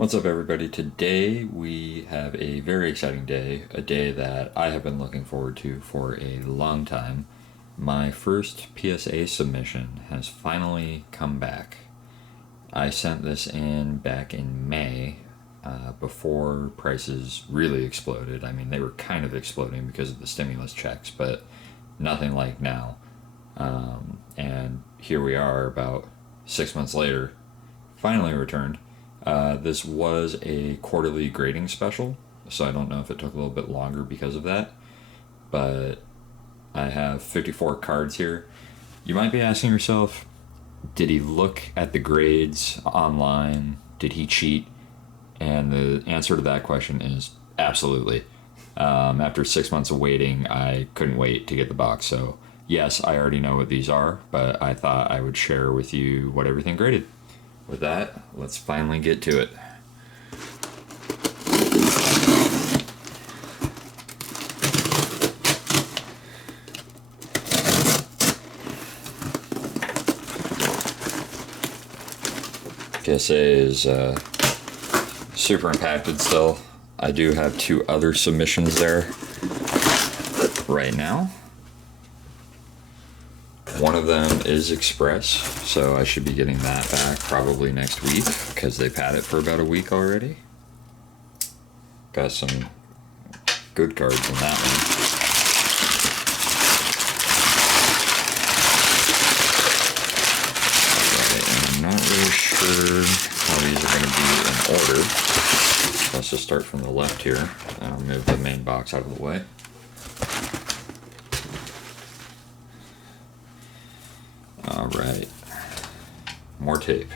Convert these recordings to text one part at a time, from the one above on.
What's up, everybody? Today we have a very exciting day, a day that I have been looking forward to for a long time. My first PSA submission has finally come back. I sent this in back in May, before prices really exploded. I mean, they were kind of exploding because of the stimulus checks, but nothing like now. And here we are about 6 months later, finally returned. This was a quarterly grading special, so I don't know if it took a little bit longer because of that, but I have 54 cards here. You might be asking yourself, did he look at the grades online? Did he cheat? And the answer to that question is absolutely. After 6 months of waiting, I couldn't wait to get the box, so yes, I already know what these are, but I thought I would share with you what everything graded. With that, let's finally get to it. PSA is super impacted still. I do have 2 other submissions there right now. One of them is Express, so I should be getting that back probably next week because they've had it for about a week already. Got some good cards in that one. Alright, I'm not really sure how these are going to be in order. Let's just start from the left here, and I'll move the main box out of the way. Alright, more tape.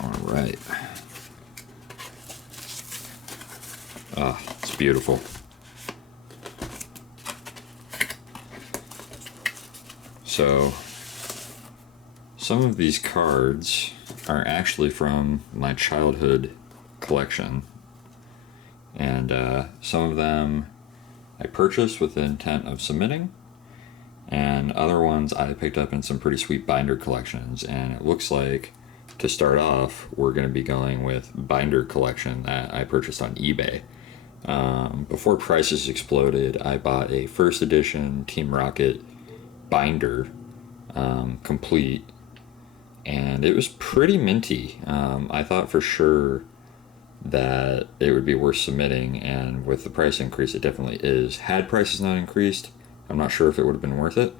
Alright. Ah, it's beautiful. So, some of these cards are actually from my childhood collection, and some of them I purchased with the intent of submitting, and other ones I picked up in some pretty sweet binder collections. And it looks like, to start off, we're going to be going with binder collection that I purchased on eBay. Before prices exploded, I bought a first edition Team Rocket binder, complete, and it was pretty minty. I thought for sure that it would be worth submitting, and with the price increase, it definitely is. Had prices not increased, I'm not sure if it would have been worth it,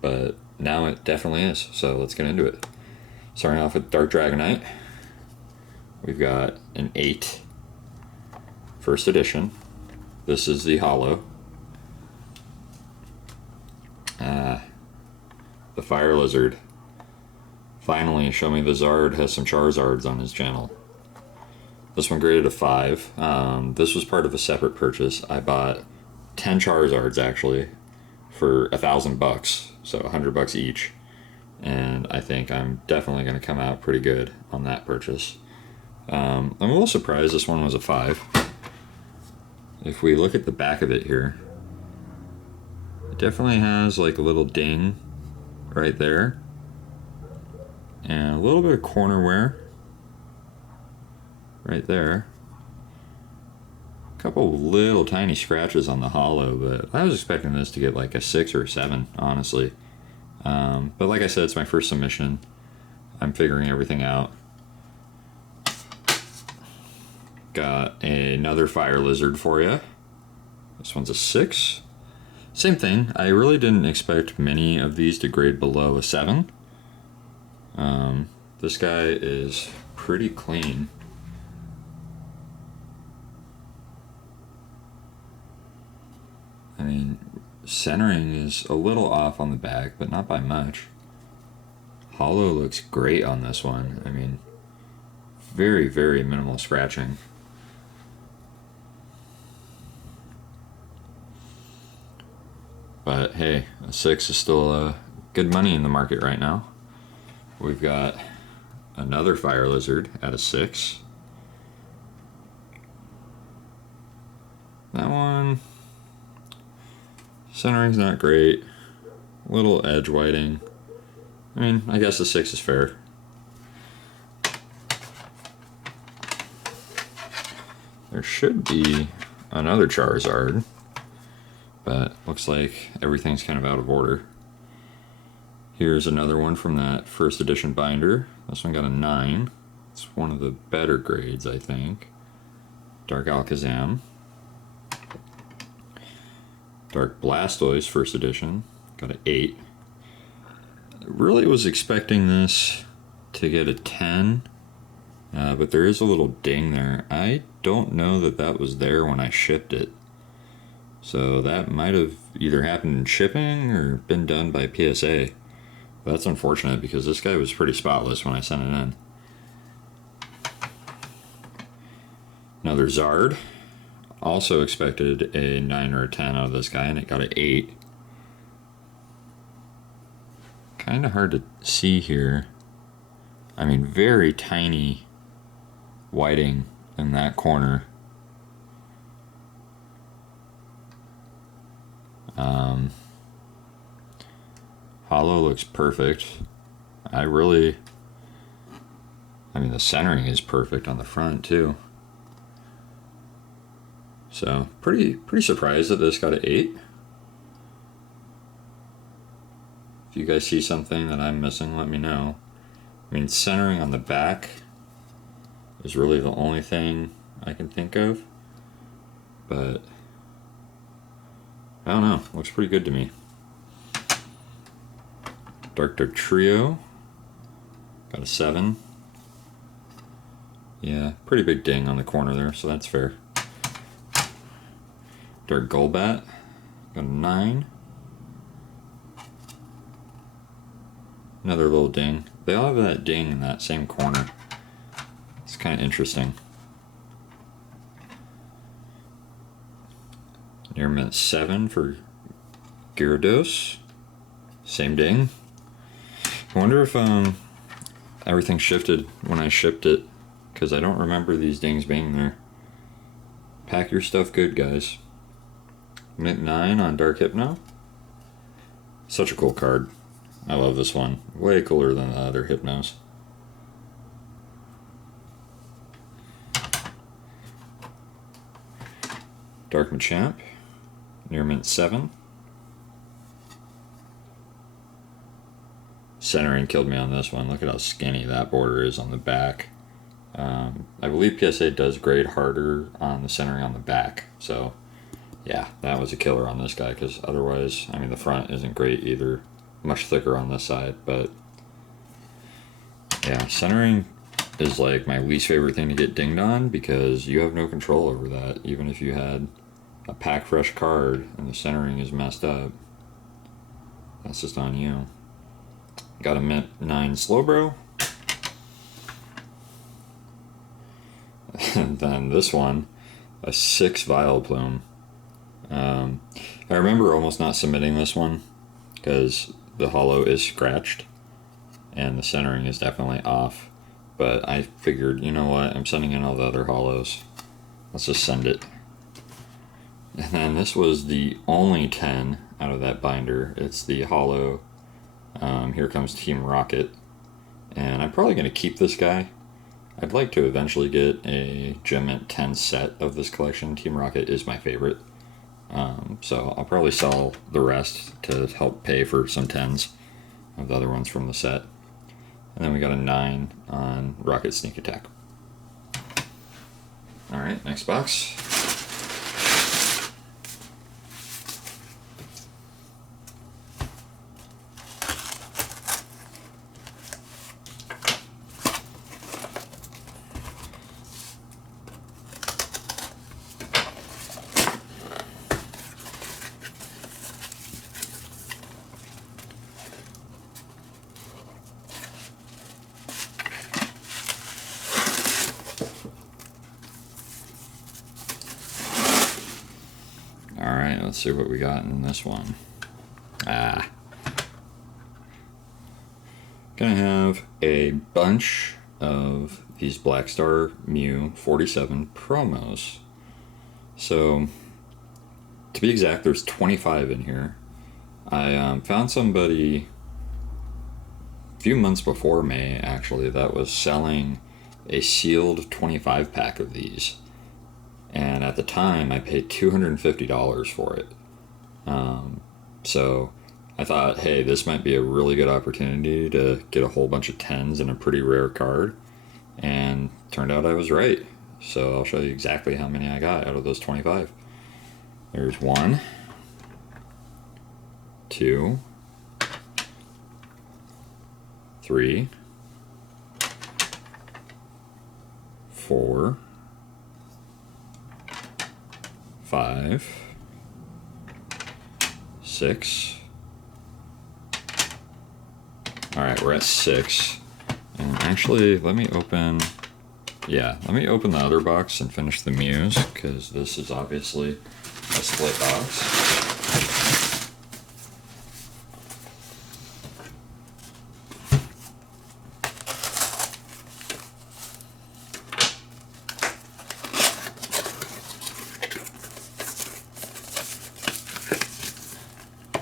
but now it definitely is, so let's get into it. Starting off with Dark Dragonite, we've got an 8, first edition. This is the holo. The Fire Lizard. Finally, ShowMeTheZard has some Charizards on his channel. This one graded a 5. This was part of a separate purchase. I bought 10 Charizards actually for $1,000, so $100 each. And I think I'm definitely going to come out pretty good on that purchase. I'm a little surprised this one was a 5. If we look at the back of it here, it definitely has like a little ding right there, and a little bit of corner wear right there. A couple little tiny scratches on the holo, but I was expecting this to get like a 6 or a 7, honestly. But like I said, it's my first submission. I'm figuring everything out. Got another Fire Lizard for you. This one's a 6. Same thing, I really didn't expect many of these to grade below a 7. This guy is pretty clean. I mean, centering is a little off on the back, but not by much. Holo looks great on this one. I mean, very, very minimal scratching. But hey, a 6 is still good money in the market right now. We've got another Fire Lizard at a 6. That one, centering's not great. Little edge whiting. I mean, I guess the 6 is fair. There should be another Charizard, but looks like everything's kind of out of order. Here's another one from that first edition binder. This one got a 9. It's one of the better grades, I think. Dark Alakazam. Dark Blastoise, first edition, got an 8. I really was expecting this to get a 10, but there is a little ding there. I don't know that that was there when I shipped it. So that might have either happened in shipping or been done by PSA. But that's unfortunate because this guy was pretty spotless when I sent it in. Another Zard. Also expected a 9 or a 10 out of this guy, and it got an 8. Kind of hard to see here. I mean, very tiny whiting in that corner. Hollow looks perfect. I mean, the centering is perfect on the front too. So pretty surprised that this got an 8. If you guys see something that I'm missing, let me know. I mean, centering on the back is really the only thing I can think of, but I don't know, looks pretty good to me. Dark Trio, got a 7. Yeah, pretty big ding on the corner there, so that's fair. Dark Golbat, got a 9. Another little ding. They all have that ding in that same corner. It's kind of interesting. Near mint 7 for Gyarados. Same ding. I wonder if everything shifted when I shipped it, because I don't remember these dings being there. Pack your stuff good, guys. Mint 9 on Dark Hypno. Such a cool card. I love this one. Way cooler than the other Hypnos. Dark Machamp. Near mint 7. Centering killed me on this one. Look at how skinny that border is on the back. I believe PSA does grade harder on the centering on the back. So, yeah, that was a killer on this guy, because otherwise, I mean, the front isn't great either. Much thicker on this side, but yeah, centering is like my least favorite thing to get dinged on, because you have no control over that. Even if you had a pack fresh card and the centering is messed up, that's just on you. Got a mint 9 Slowbro. And then this one, a 6 Vileplume. I remember almost not submitting this one because the hollow is scratched and the centering is definitely off. But I figured, you know what, I'm sending in all the other hollows. Let's just send it. And then this was the only 10 out of that binder. It's the hollow. Here comes Team Rocket. And I'm probably going to keep this guy. I'd like to eventually get a Gem Mint 10 set of this collection. Team Rocket is my favorite. So I'll probably sell the rest to help pay for some 10s of the other ones from the set. And then we got a 9 on Rocket Sneak Attack. Alright, next box. Alright, let's see what we got in this one. Gonna have a bunch of these Black Star Mew 47 promos. So To be exact, there's 25 in here. I found somebody a few months before May, actually, that was selling a sealed 25 pack of these. And at the time, I paid $250 for it. So I thought, hey, this might be a really good opportunity to get a whole bunch of 10s in a pretty rare card. And turned out I was right. So I'll show you exactly how many I got out of those 25. There's 1, 2, 3, 4, 5, 6. All right, we're at 6. And actually, let me open the other box and finish the Muse, because this is obviously a split box.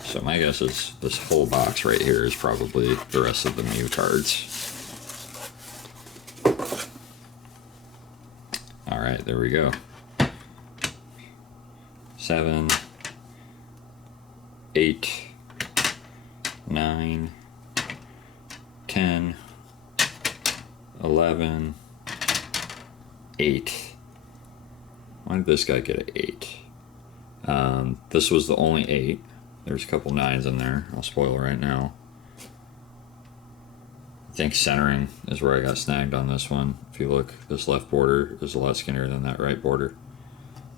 So my guess is this whole box right here is probably the rest of the Mew cards. All right, there we go. 7, 8, 9, 10, 11, 8. Why did this guy get an 8? This was the only 8. There's a couple 9s in there. I'll spoil right now. I think centering is where I got snagged on this one. If you look, this left border is a lot skinnier than that right border.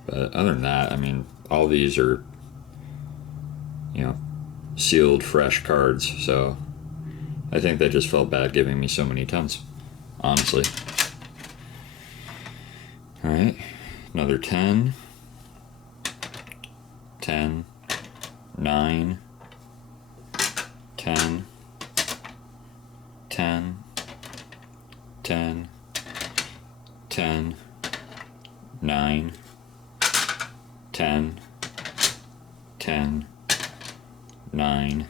But other than that, I mean, all these are, sealed, fresh cards. So I think they just felt bad giving me so many 10s, honestly. All right, another 10, 10, 9, 10, 10, 10, 10, 9, 10, 10, 9,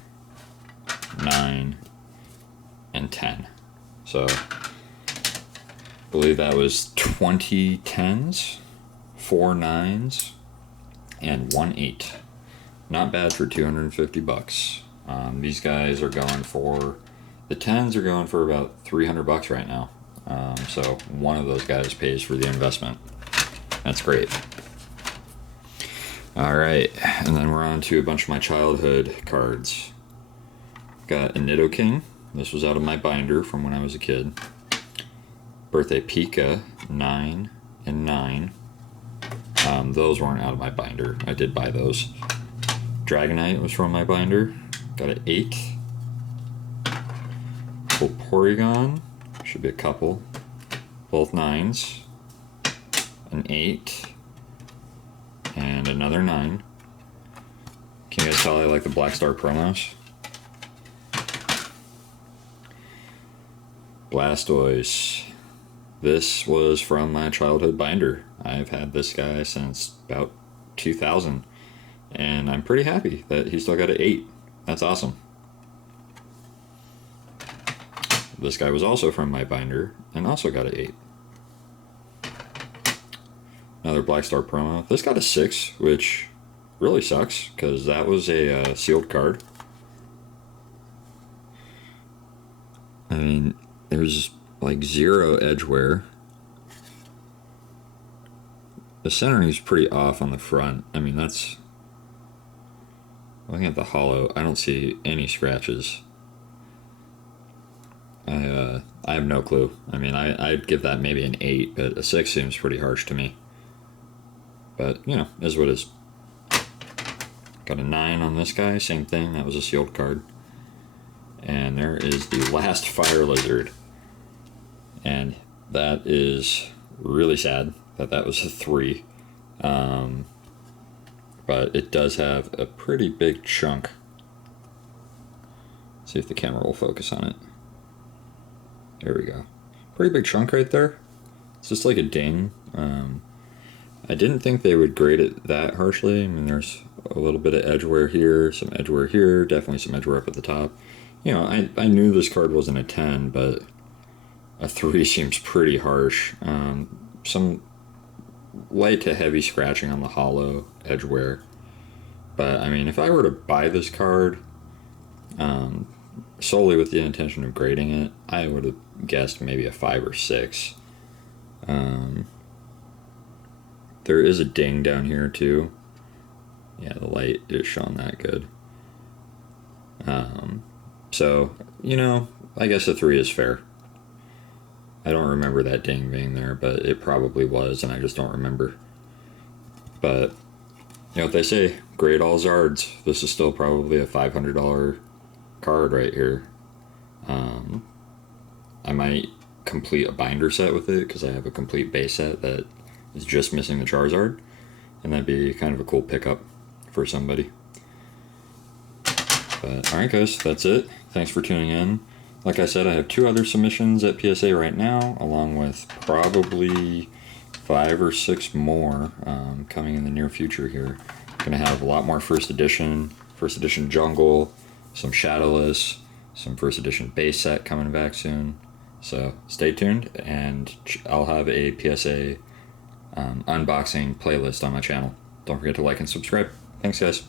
9, and 10. So I believe that was 20 10s, 4 9s, and 1 8. Not bad for $250. These guys are going for, the 10s are going for about $300 right now. So one of those guys pays for the investment. That's great. All right, and then we're on to a bunch of my childhood cards. Got a Nidoking. This was out of my binder from when I was a kid. Birthday Pika, 9 and 9. Those weren't out of my binder. I did buy those. Dragonite was from my binder. Got an 8. Porygon, should be a couple. Both 9s. An 8. And another 9. Can you guys tell I like the Black Star promos? Blastoise. This was from my childhood binder. I've had this guy since about 2000. And I'm pretty happy that he still got an 8. That's awesome. This guy was also from my binder and also got an 8. Another Black Star promo. This got a 6, which really sucks because that was a sealed card. I mean, there's like 0 edge wear. The centering is pretty off on the front. I mean, that's... Looking at the hollow, I don't see any scratches. I have no clue. I mean, I'd give that maybe an 8, but a 6 seems pretty harsh to me. But, is what it is. Got a 9 on this guy, same thing, that was a sealed card. And there is the last Fire Lizard. And that is really sad that was a 3. But it does have a pretty big chunk. See if the camera will focus on it. There we go. Pretty big chunk right there. It's just like a ding. I didn't think they would grade it that harshly. I mean, there's a little bit of edge wear here, some edge wear here, definitely some edge wear up at the top. You know, I knew this card wasn't a 10, but a 3 seems pretty harsh. Some light to heavy scratching on the hollow edge wear. But, I mean, if I were to buy this card solely with the intention of grading it, I would have guessed maybe a 5 or 6. There is a ding down here, too. Yeah, the light is showing that good. So, you know, I guess a 3 is fair. I don't remember that ding being there, but it probably was, and I just don't remember. But, you know what they say, grade all Zards. This is still probably a $500 card right here. I might complete a binder set with it, because I have a complete base set that is just missing the Charizard, and that'd be kind of a cool pickup for somebody. But, alright guys, that's it. Thanks for tuning in. Like I said, I have 2 other submissions at PSA right now, along with probably 5 or 6 more coming in the near future here. Gonna have a lot more first edition jungle, some shadowless, some first edition base set coming back soon. So stay tuned, and I'll have a PSA unboxing playlist on my channel. Don't forget to like and subscribe. Thanks guys.